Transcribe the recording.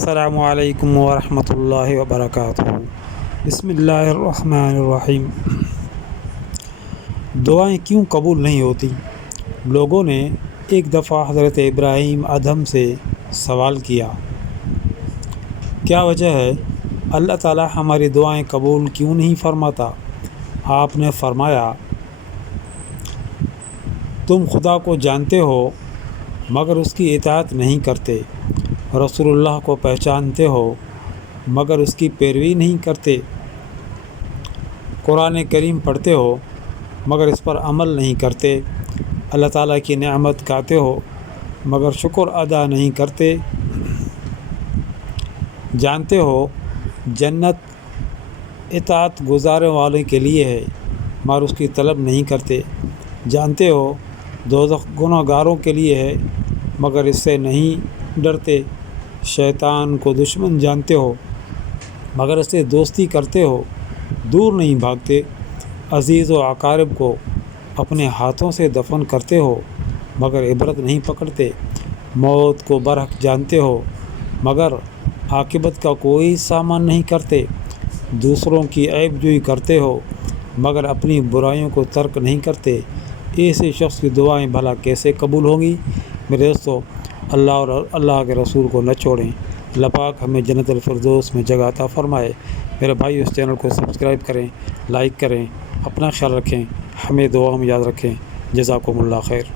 السلام علیکم ورحمۃ اللہ وبرکاتہ۔ بسم اللہ الرحمن الرحیم۔ دعائیں کیوں قبول نہیں ہوتی؟ لوگوں نے ایک دفعہ حضرت ابراہیم ادھم سے سوال کیا، کیا وجہ ہے اللہ تعالی ہماری دعائیں قبول کیوں نہیں فرماتا؟ آپ نے فرمایا، تم خدا کو جانتے ہو مگر اس کی اطاعت نہیں کرتے، رسول اللہ کو پہچانتے ہو مگر اس کی پیروی نہیں کرتے، قرآن کریم پڑھتے ہو مگر اس پر عمل نہیں کرتے، اللہ تعالیٰ کی نعمت کھاتے ہو مگر شکر ادا نہیں کرتے، جانتے ہو جنت اطاعت گزارنے والے کے لیے ہے مگر اس کی طلب نہیں کرتے، جانتے ہو دوزخ گناہ گاروں کے لیے ہے مگر اس سے نہیں ڈرتے، شیطان کو دشمن جانتے ہو مگر اس سے دوستی کرتے ہو، دور نہیں بھاگتے، عزیز و اقارب کو اپنے ہاتھوں سے دفن کرتے ہو مگر عبرت نہیں پکڑتے، موت کو برحق جانتے ہو مگر عاقبت کا کوئی سامان نہیں کرتے، دوسروں کی عیب جوئی کرتے ہو مگر اپنی برائیوں کو ترک نہیں کرتے، ایسے شخص کی دعائیں بھلا کیسے قبول ہوں گی؟ میرے دوستو، اللہ اور اللہ کے رسول کو نہ چھوڑیں۔ اللہ پاک ہمیں جنت الفردوس میں جگہ عطا فرمائے۔ میرے بھائی، اس چینل کو سبسکرائب کریں، لائک کریں، اپنا خیال رکھیں، ہمیں دعا میں یاد رکھیں۔ جزاکم اللہ خیر۔